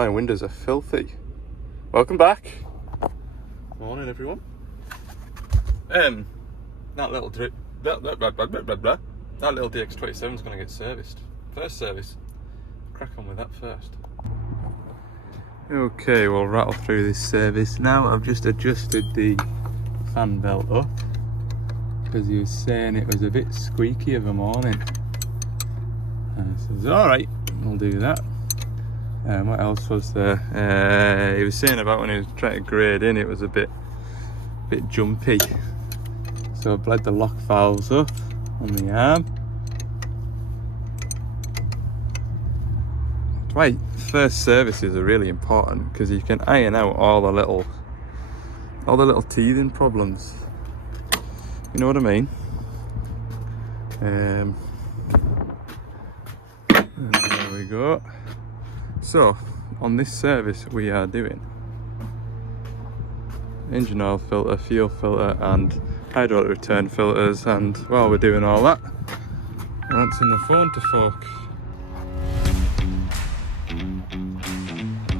My windows are filthy. Welcome back. Morning, everyone. That little that little DX27 is going to get serviced. First service. Crack on with that first. Okay, we'll rattle through this service now. I've just adjusted the fan belt up because he was saying it was a bit squeaky of a morning. And I says, alright, we'll do that. What else was there? He was saying about when he was trying to grade in, it was a bit jumpy. So I bled the lock valves up on the arm. Right, first services are really important because you can iron out all the little teething problems. You know what I mean? And there we go. So on this service we are doing engine oil filter, fuel filter and hydraulic return filters, and while we're doing all that, I'm answering the phone to folk.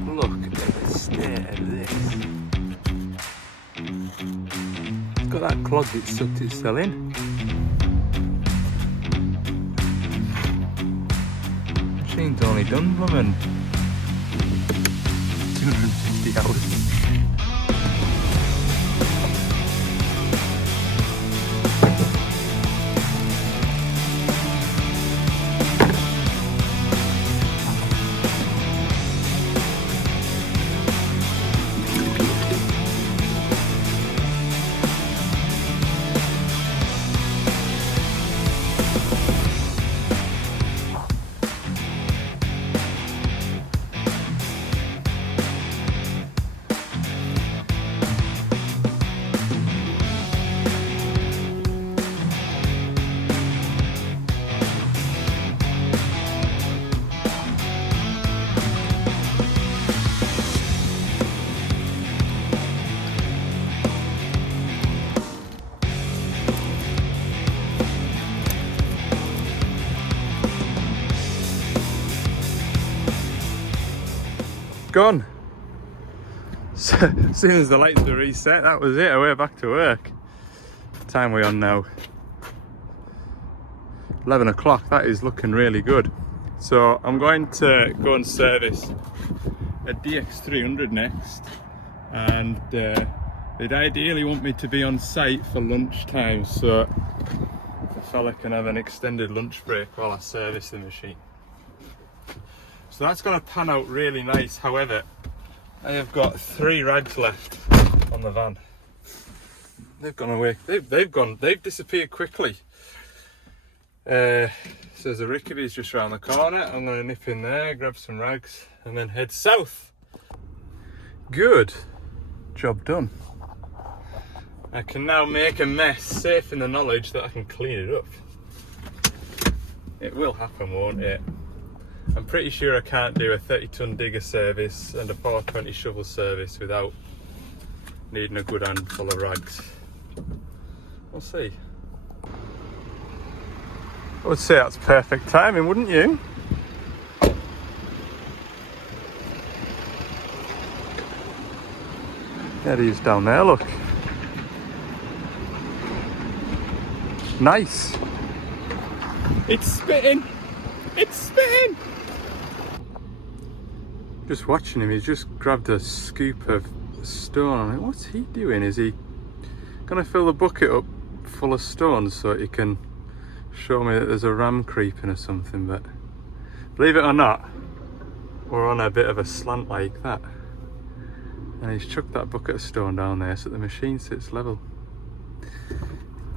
Look at the state of this. It's got that clog that sucked itself in. Machine's only done blooming 250 hours. Gone. So, as soon as the lights were reset, that was it. Away back to work. What time are we on now? 11 o'clock. That is looking really good. So I'm going to go and service a DX300 next, and they'd ideally want me to be on site for lunchtime, so the fella can have an extended lunch break while I service the machine. So that's going to pan out really nice. However, I have got 3 rags left on the van. They've gone away. They've disappeared quickly. So there's a Rickaby's just around the corner. I'm going to nip in there, grab some rags, and then head south. Good. Job done. I can now make a mess, safe in the knowledge that I can clean it up. It will happen, won't it? I'm pretty sure I can't do a 30-ton digger service and a 420 shovel service without needing a good handful of rags. We'll see. I would say that's perfect timing, wouldn't you? Eddie's down there, look. Nice. It's spitting. It's spitting. Just watching him, he's just grabbed a scoop of stone. I'm like, what's he doing? Is he gonna fill the bucket up full of stones so he can show me that there's a ram creeping or something? But believe it or not, we're on a bit of a slant like that, and he's chucked that bucket of stone down there so the machine sits level.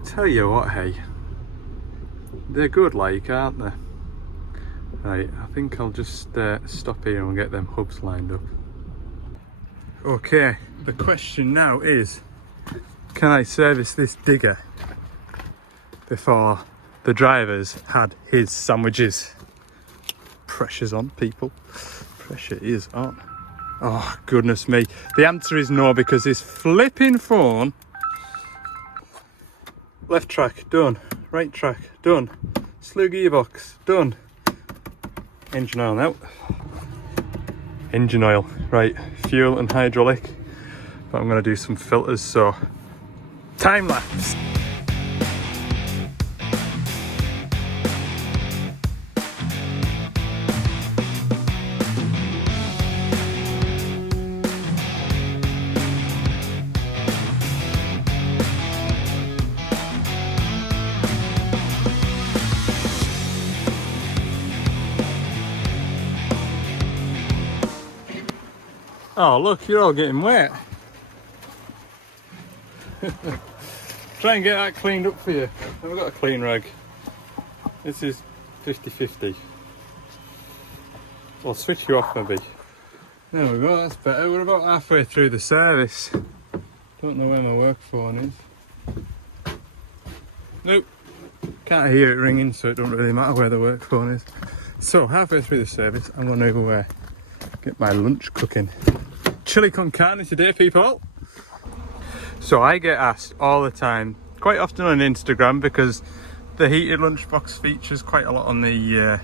Tell you what, hey, they're good like, aren't they? Right, I think I'll just stop here and get them hubs lined up. Okay, the question now is, can I service this digger before the driver's had his sandwiches? Pressure's on, people. Pressure is on. Oh, goodness me. The answer is no, because this flipping phone... Left track, done. Right track, done. Slew gearbox, done. Engine oil out. engine oil. Right, fuel and hydraulic, but I'm going to do some filters, so time lapse. Oh look, you're all getting wet. Try and get that cleaned up for you. I've got a clean rag. This is 50-50. I'll switch you off maybe. There we go, that's better. We're about halfway through the service. Don't know where my work phone is. Nope. Can't hear it ringing, so it doesn't really matter where the work phone is. So halfway through the service, I'm going to get my lunch cooking. Chili con carne today, people. So I get asked all the time, quite often on Instagram, because the heated lunchbox features quite a lot on the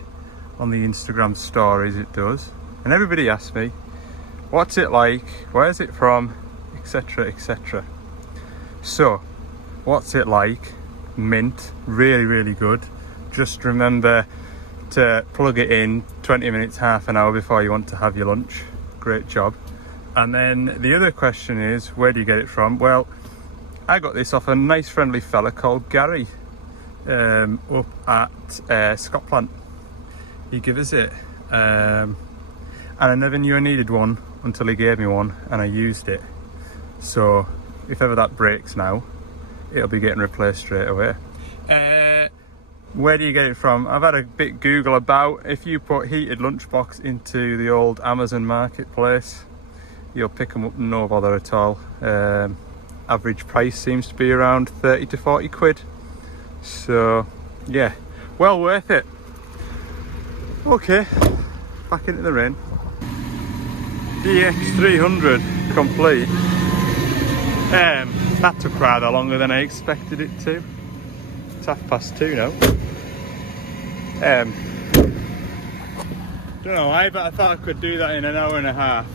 Instagram stories. It does, and everybody asks me, what's it like, where's it from, etc, etc. So what's it like? Mint, really good. Just remember to plug it in 20 minutes, half an hour before you want to have your lunch. Great job. And then the other question is, where do you get it from? Well, I got this off a nice friendly fella called Gary up at Scotland. He gave us it, and I never knew I needed one until he gave me one, and I used it. So if ever that breaks now, it'll be getting replaced straight away. Where do you get it from? I've had a bit Google about. If you put heated lunchbox into the old Amazon marketplace, you'll pick them up no bother at all. Average price seems to be around 30 to 40 quid. So yeah, well worth it. Okay, back into the rain. DX300 complete. That took rather longer than I expected it to. It's 2:30 now. Don't know why, but I thought I could do that in an hour and a half.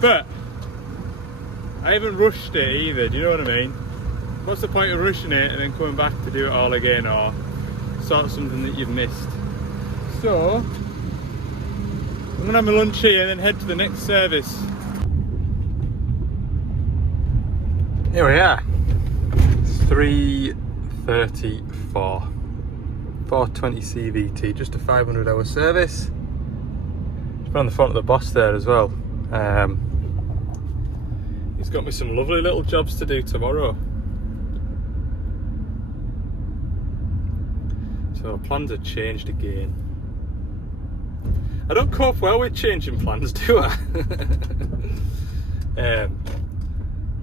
But I haven't rushed it either, do you know what I mean? What's the point of rushing it and then coming back to do it all again, or sort something that you've missed? So I'm gonna have my lunch here and then head to the next service. Here we are. It's 3:34. 420 CVT, just a 500-hour service. Just been on the phone to the boss there as well. He's got me some lovely little jobs to do tomorrow. So plans have changed again. I don't cope well with changing plans, do I?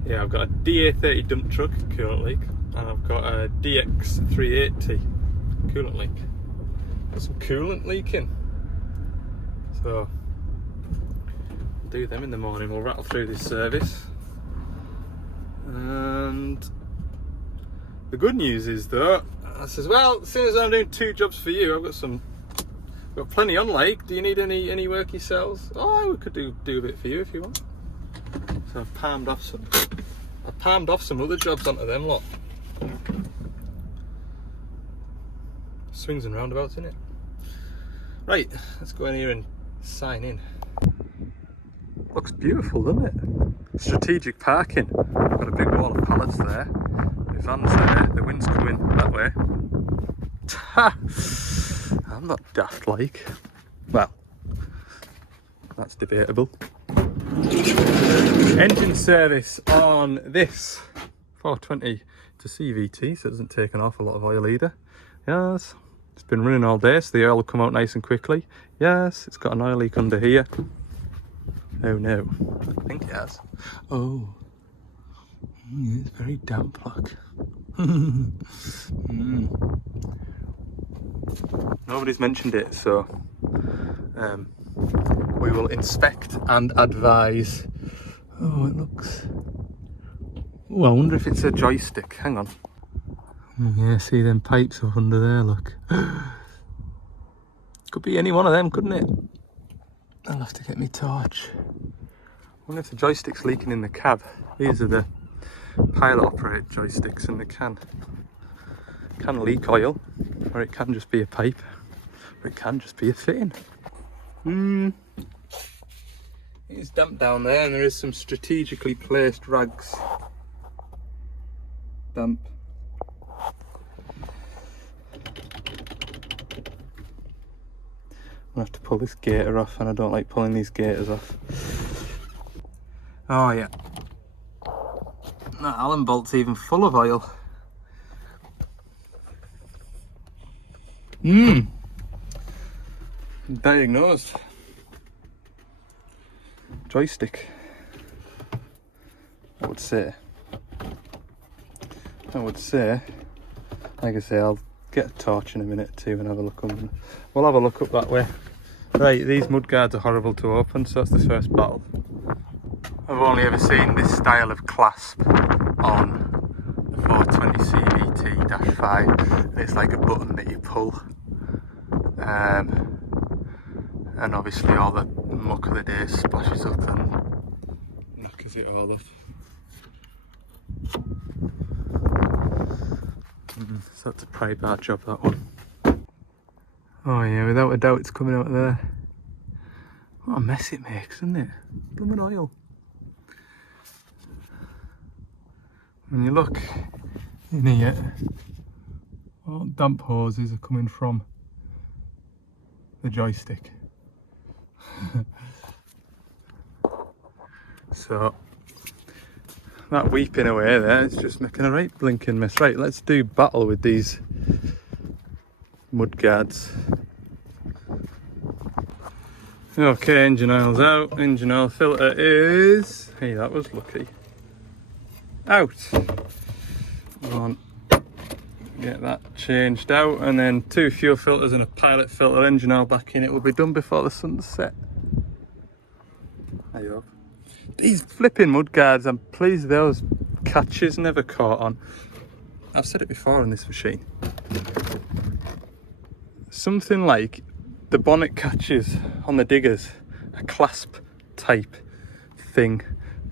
Yeah, I've got a DA30 dump truck, coolant leak, and I've got a DX380 coolant leak. Got some coolant leaking. So we'll do them in the morning. We'll rattle through this service. And the good news is though, I says, well, as soon as I'm doing 2 jobs for you, I've got plenty on like. Do you need any work yourselves? Oh, we could do a bit for you if you want. So I've palmed off some other jobs onto them lot. Swings and roundabouts, innit? Right, let's go in here and sign in. Looks beautiful, doesn't it? Strategic parking. Got a big wall of pallets there. The van's there, the wind's coming that way. I'm not daft like. Well, that's debatable. Engine service on this 420 to CVT, so it doesn't take an awful lot of oil either. Yes, it's been running all day, so the oil will come out nice and quickly. Yes, it's got an oil leak under here. Oh no, I think it has. Oh, it's very damp, look. Nobody's mentioned it, so we will inspect and advise. Oh, it looks... Oh, I wonder if it's a joystick. Hang on. Yeah, see them pipes up under there, look. Could be any one of them, couldn't it? I'll have to get my torch. I wonder if the joystick's leaking in the cab. These are the pilot operated joysticks, and they can leak oil, or it can just be a pipe, or it can just be a fitting. It's damp down there, and there is some strategically placed rags. Damp. I'm gonna have to pull this gator off, and I don't like pulling these gators off. Oh yeah. That Allen bolt's even full of oil. Diagnosed. Joystick. I would say, like I say, I'll get a torch in a minute or two and have a look on. We'll have a look up that way. Right, these mudguards are horrible to open, so that's the first battle. I've only ever seen this style of clasp on the 420 CVT-5, and it's like a button that you pull. And obviously all the muck of the day splashes up and knockers it all off. So that's a pry bar job, that one. Oh yeah, without a doubt it's coming out of there. What a mess it makes, isn't it? Blooming oil. When you look in here, all damp hoses are coming from the joystick. So that weeping away there, it's just making a right blinking mess. Right, let's do battle with these mudguards. Okay, engine oil's out. Engine oil filter is... Hey, that was lucky. Out. Go on. Get that changed out, and then 2 fuel filters and a pilot filter, engine oil back in. It will be done before the sun's set. There you go. These flipping mudguards, I'm pleased those catches never caught on. I've said it before on this machine. Something like the bonnet catches on the diggers, a clasp type thing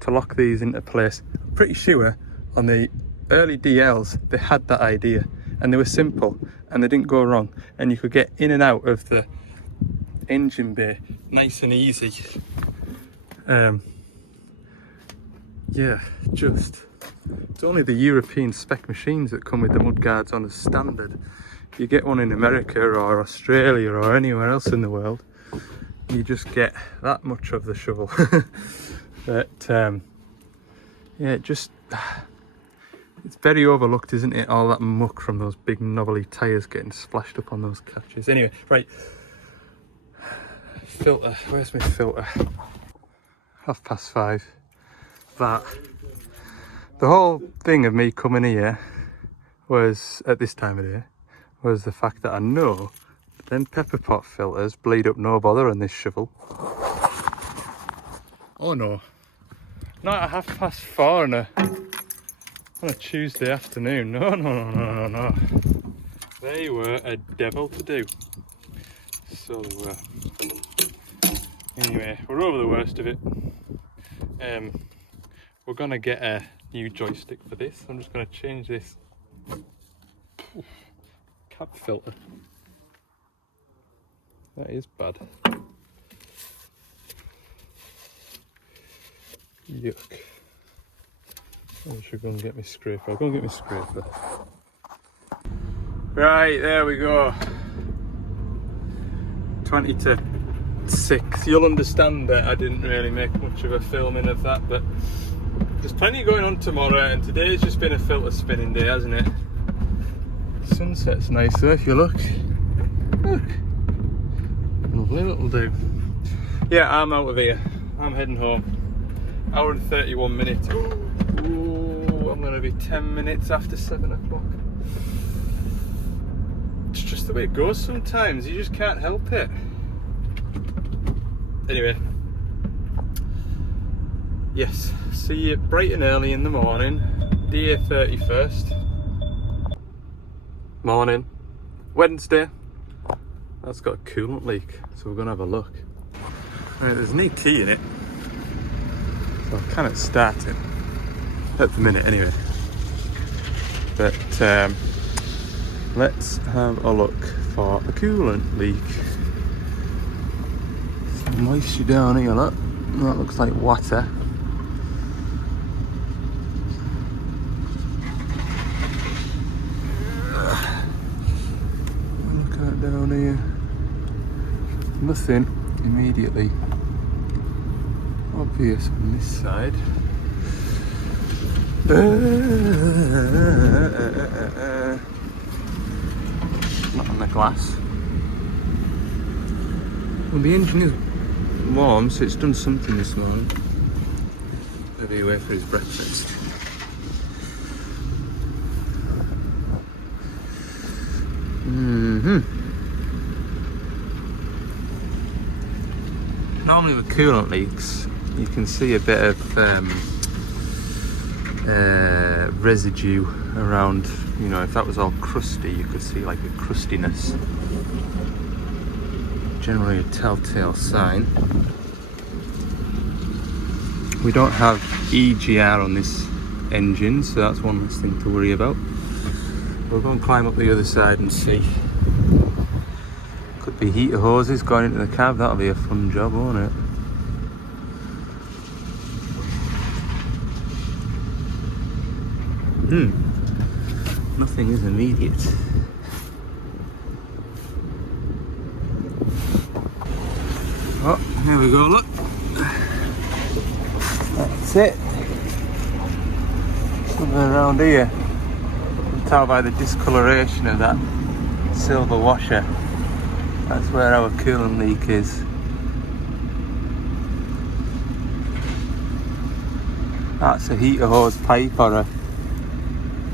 to lock these into place. I'm pretty sure on the early DLs they had that idea, and they were simple and they didn't go wrong, and you could get in and out of the engine bay nice and easy. Yeah, just it's only the European spec machines that come with the mudguards on as standard. If you get one in America or Australia or anywhere else in the world, you just get that much of the shovel. But yeah, it's very overlooked, isn't it? All that muck from those big knobbly tyres getting splashed up on those catches. Anyway, right, filter, where's my filter? 5:30. That the whole thing of me coming here was, at this time of day, was the fact that I know them pepper pot filters bleed up no bother on this shovel. Oh no, not at 4:30 on a Tuesday afternoon. No. They were a devil to do. So they were. Anyway, we're over the worst of it. We're gonna get a new joystick for this. I'm just gonna change this cab filter. That is bad. Yuck. I should go and get my scraper. I'll go and get my scraper. Right, there we go. 20 to 6. You'll understand that I didn't really make much of a filming of that, but there's plenty going on tomorrow, and today's just been a filter spinning day, hasn't it? Sunset's nice though, if you look. Look. Lovely little do. Yeah, I'm out of here. I'm heading home. Hour and 31 minutes. Ooh, I'm gonna be 10 minutes after 7 o'clock. It's just the way it goes sometimes. You just can't help it. Anyway. Yes, see you bright and early in the morning. DA30 first. Morning. Wednesday. That's got a coolant leak, so we're gonna have a look. Right, there's no key in it, so I cannot start it at the minute anyway. But let's have a look for a coolant leak. Some moisture down here, look. That looks like water. Look at down here. Nothing immediately obvious on this side. Not on the glass. Well, the engine is warm, so it's done something this morning. Maybe away for his breakfast. Normally with coolant leaks, you can see a bit of residue around, you know, if that was all crusty, you could see like a crustiness. Generally a telltale sign. We don't have EGR on this engine, so that's one less thing to worry about. We'll go and climb up the other side and see. Could be heater hoses going into the cab, that'll be a fun job, won't it? Nothing is immediate. Oh, here we go, look. That's it. Something around here. You can tell by the discoloration of that silver washer. That's where our coolant leak is. That's a heater hose pipe, or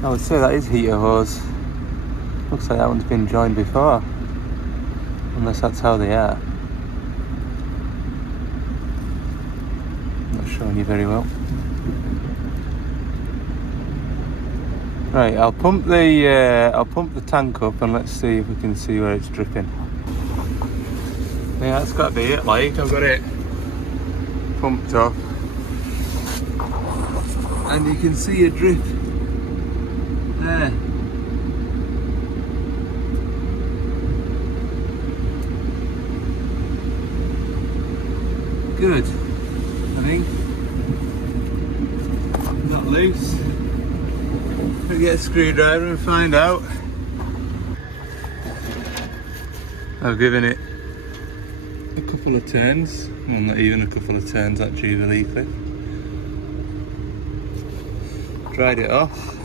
I would say that is heater hose. Looks like that one's been joined before. Unless that's how they are. Not showing you very well. Right, I'll pump the tank up and let's see if we can see where it's dripping. Yeah, that's got to be it, like, I've got it pumped up. And you can see a drip there. Good, I think. Not loose. We'll get a screwdriver and find out. I've given it a couple of turns, well, not even a couple of turns at Jubilee Cliff. Dried it off.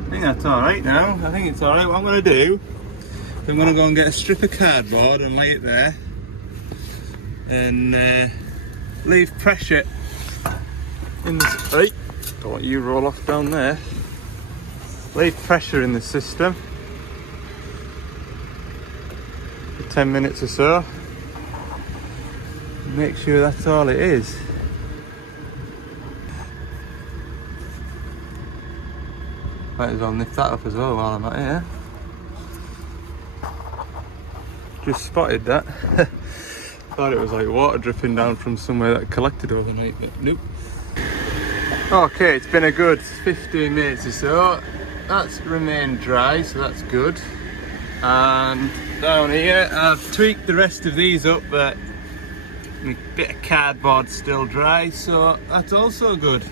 I think that's alright now. I think it's alright. What I'm going to do, I'm going to go and get a strip of cardboard and lay it there and leave pressure in the... Right, don't want you to roll off down there. Leave pressure in the system for 10 minutes or so. Make sure that's all it is. Might as well nip that up as well while I'm at here. Just spotted that. Thought it was like water dripping down from somewhere that collected overnight, but nope. Okay, it's been a good 15 minutes or so. That's remained dry, so that's good. And down here, I've tweaked the rest of these up, but a bit of cardboard's still dry, so that's also good.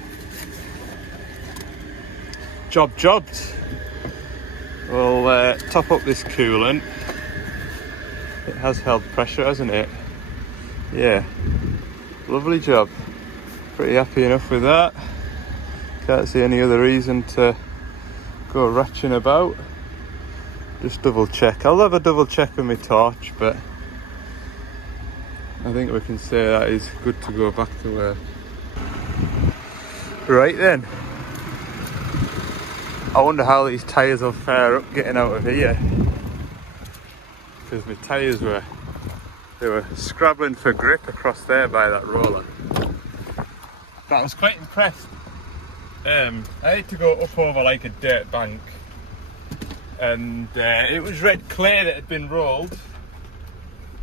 Job jobbed. We'll top up this coolant. It has held pressure, hasn't it? Yeah, lovely job. Pretty happy enough with that. Can't see any other reason to go ratching about. Just double check. I'll have a double check with my torch, but I think we can say that is good to go back to work. Right then. I wonder how these tyres will fare up getting out of here. Because my tyres were scrabbling for grip across there by that roller. But I was quite impressed I had to go up over like a dirt bank, and it was red clay that had been rolled,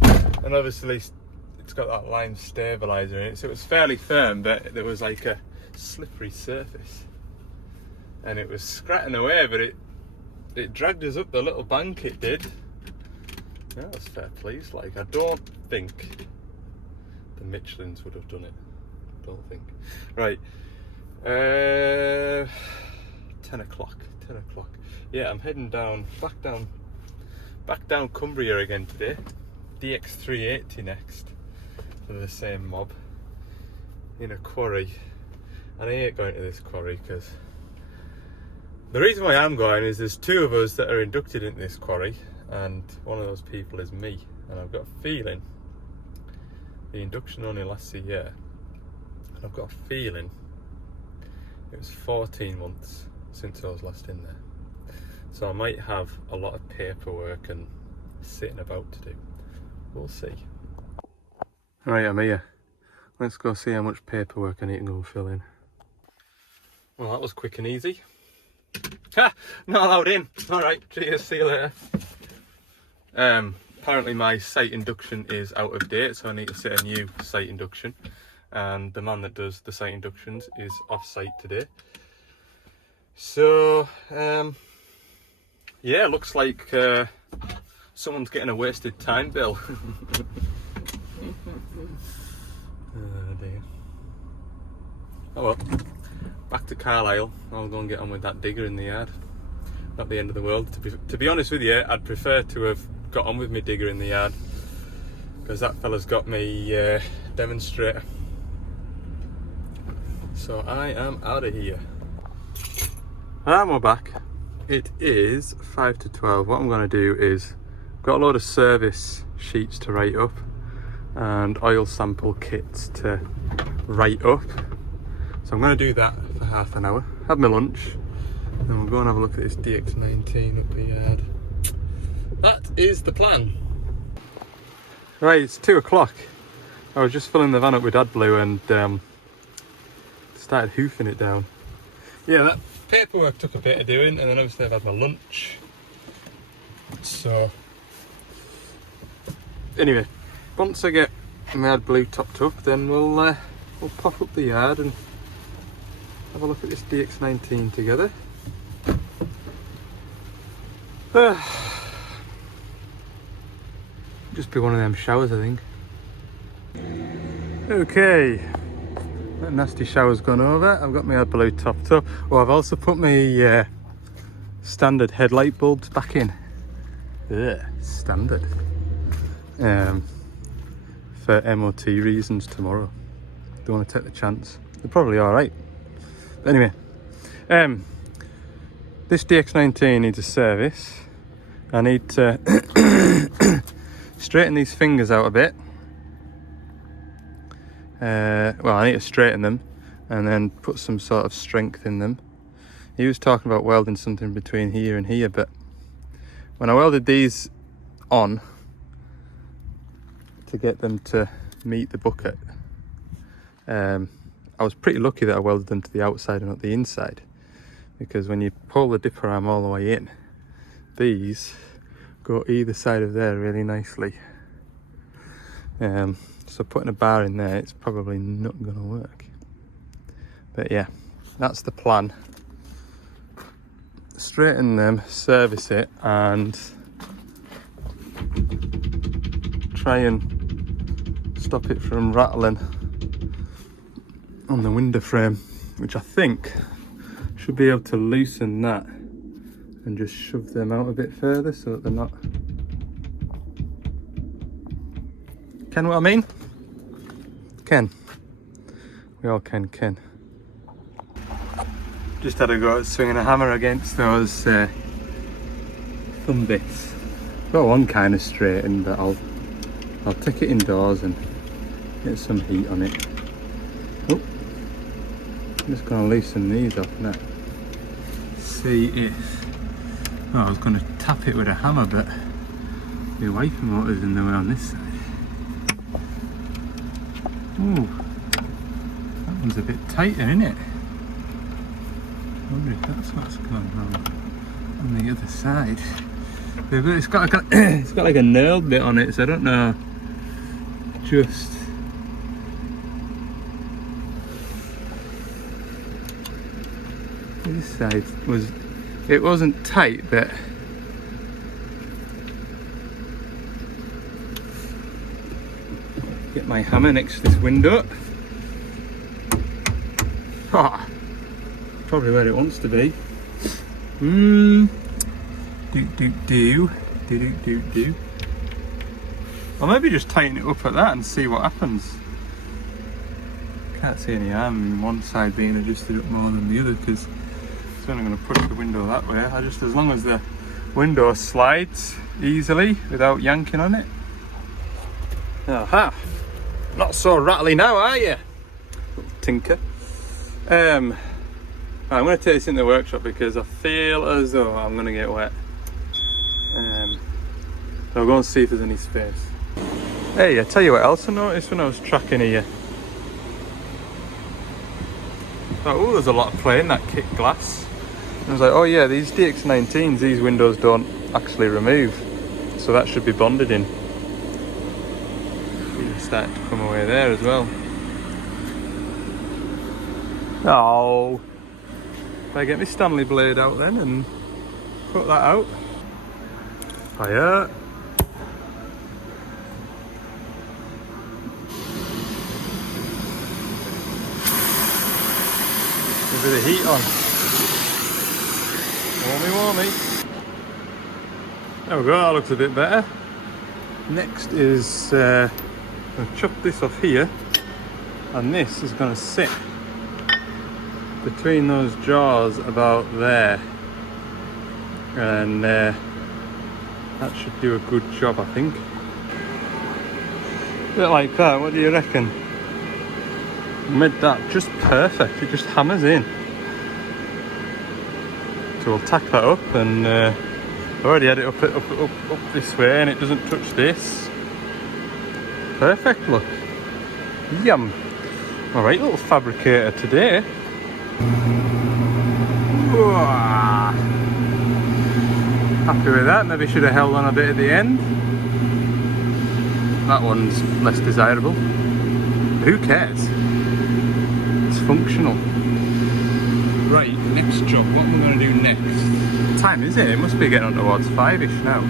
and obviously it's got that lime stabiliser in it, so it was fairly firm, but there was like a slippery surface, and it was scratching away, but it dragged us up the little bank, it did. Yeah, I was fair pleased. Like, I don't think the Michelins would have done it. Don't think. Right. 10 o'clock. Yeah, I'm heading back down Cumbria again today. DX380 next for the same mob in a quarry. And I hate going to this quarry because the reason why I'm going is there's two of us that are inducted into this quarry, and one of those people is me, and I've got a feeling the induction only lasts a year, and I've got a feeling it was 14 months since I was last in there, so I might have a lot of paperwork and sitting about to do. We'll see. Right, I'm here. Let's go see how much paperwork I need to go and fill in. Well, that was quick and easy. Ha! Not allowed in. Alright, cheers, see you later. Apparently my site induction is out of date, so I need to set a new site induction, and the man that does the site inductions is off site today. So yeah, looks like someone's getting a wasted time bill. Oh dear. Oh well, back to Carlisle. I'll go and get on with that digger in the yard. Not the end of the world. To be honest with you, I'd prefer to have got on with my digger in the yard, because that fella's got me demonstrator. So I am out of here. And we're back. It is 5 to 12. What I'm going to do is, got a load of service sheets to write up and oil sample kits to write up. So I'm going to do that for half an hour, have my lunch, and we'll go and have a look at this DX19 up the yard. That is the plan. Right, it's 2 o'clock. I was just filling the van up with AdBlue and started hoofing it down. Yeah, that paperwork took a bit of doing, and then obviously I've had my lunch. So anyway, once I get my AdBlue topped up, then we'll pop up the yard and have a look at this DX19 together. Just be one of them showers, I think. Okay, that nasty shower's gone over. I've got my AdBlue topped up. Oh, I've also put my standard headlight bulbs back in. Standard. For MOT reasons tomorrow. Don't want to take the chance. They're probably alright. Anyway, this DX19 needs a service. I need to straighten these fingers out a bit. Well, I need to straighten them and then put some sort of strength in them. He was talking about welding something between here and here, but when I welded these on to get them to meet the bucket, I was pretty lucky that I welded them to the outside and not the inside, because when you pull the dipper arm all the way in, these go either side of there really nicely. So putting a bar in there, it's probably not going to work. But yeah, that's the plan. Straighten them, service it, and try and stop it from rattling on the window frame, which I think should be able to loosen that and just shove them out a bit further so that they're not... Ken what I mean? Ken. We all Ken. Just had a go at swinging a hammer against those thumb bits. Got one kind of straightened, but I'll take it indoors and get some heat on it. Oh, I'm just going to loosen these off now. See if... Oh, I was going to tap it with a hammer, but the wiper motor's in the way on this side. Ooh, that one's a bit tighter, isn't it? wonder if that's what's gone wrong on the other side. It's got like a knurled bit on it, so I don't know. Just this side wasn't tight, but get my hammer next to this window. Oh, probably where it wants to be. Do. I'll maybe just tighten it up at that and see what happens. Can't see any harm in one side being adjusted up more than the other, because it's only going to push the window that way. As long as the window slides easily without yanking on it. Aha! Not so rattly now, are you? Little tinker. I'm going to take this in the workshop because I feel as though I'm going to get wet. So I'll go and see if there's any space. Hey, I tell you what else I noticed when I was tracking here. Oh, there's a lot of play in that kit glass. And I was like, oh yeah, these DX19s, these windows don't actually remove, so that should be bonded in. It's starting to come away there as well. Oh, I get my Stanley blade out then and cut that out. Fire. A bit of heat on. Warmy. There we go, that looks a bit better. Next is I'll chop this off here, and this is going to sit between those jaws about there, and that should do a good job, I think. A bit like that, what do you reckon? Made that just perfect, it just hammers in. So we'll tack that up, and I've already had it up this way, and it doesn't touch this. Perfect, look. Yum. Alright, little fabricator today. Happy with that, maybe should have held on a bit at the end. That one's less desirable. Who cares? It's functional. Right, next job, what am I going to do next? What time is it? It must be getting on towards 5ish now.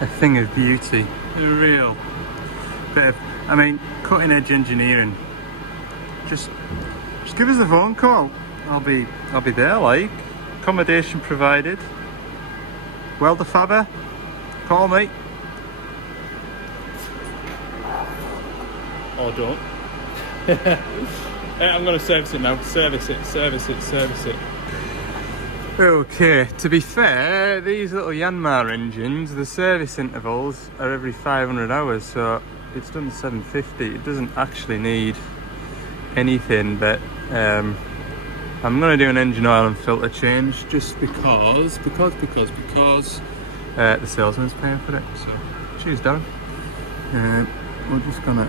A thing of beauty. A real bit of, cutting edge engineering. Just give us a phone call. I'll be there, like. Accommodation provided. Welder fabber, call me. Or don't. I'm going to service it now. Service it. Okay, to be fair, these little Yanmar engines, the service intervals are every 500 hours, so it's done 750. It doesn't actually need anything, but I'm going to do an engine oil and filter change just because the salesman's paying for it. So cheers, Darren. We're just going to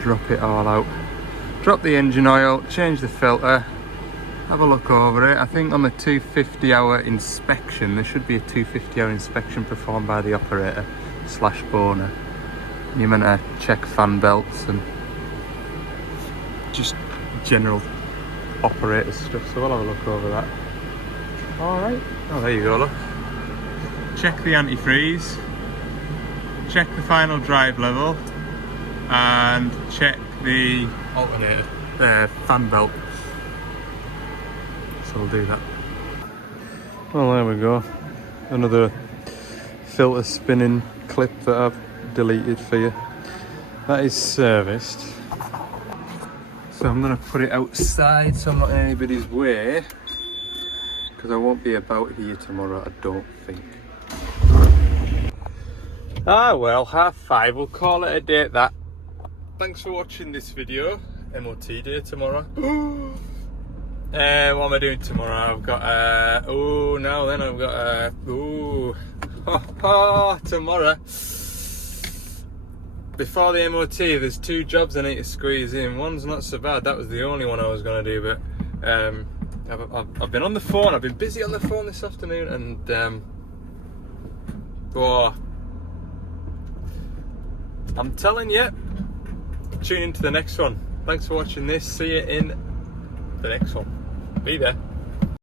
drop it all out. Drop the engine oil, change the filter, have a look over it. I think on the 250-hour inspection, there should be a 250-hour inspection performed by the operator / boner. You're meant to check fan belts and just general operator stuff, so we'll have a look over that. Alright, oh there you go, look. Check the antifreeze, check the final drive level, and check the alternator, fan belt. So we'll do that. Well, there we go. Another filter spinning clip that I've deleted for you. That is serviced. So I'm going to put it outside so I'm not in anybody's way, because I won't be about here tomorrow, I don't think. Ah well, 5:30, we'll call it a day at that. Thanks for watching this video. MOT day tomorrow. What am I doing tomorrow? I've got tomorrow. Before the MOT, there's 2 jobs I need to squeeze in. One's not so bad, that was the only one I was going to do, but I've been on the phone. I've been busy on the phone this afternoon, and oh, I'm telling you, tune into the next one. Thanks for watching this. See you in the next one. Be there.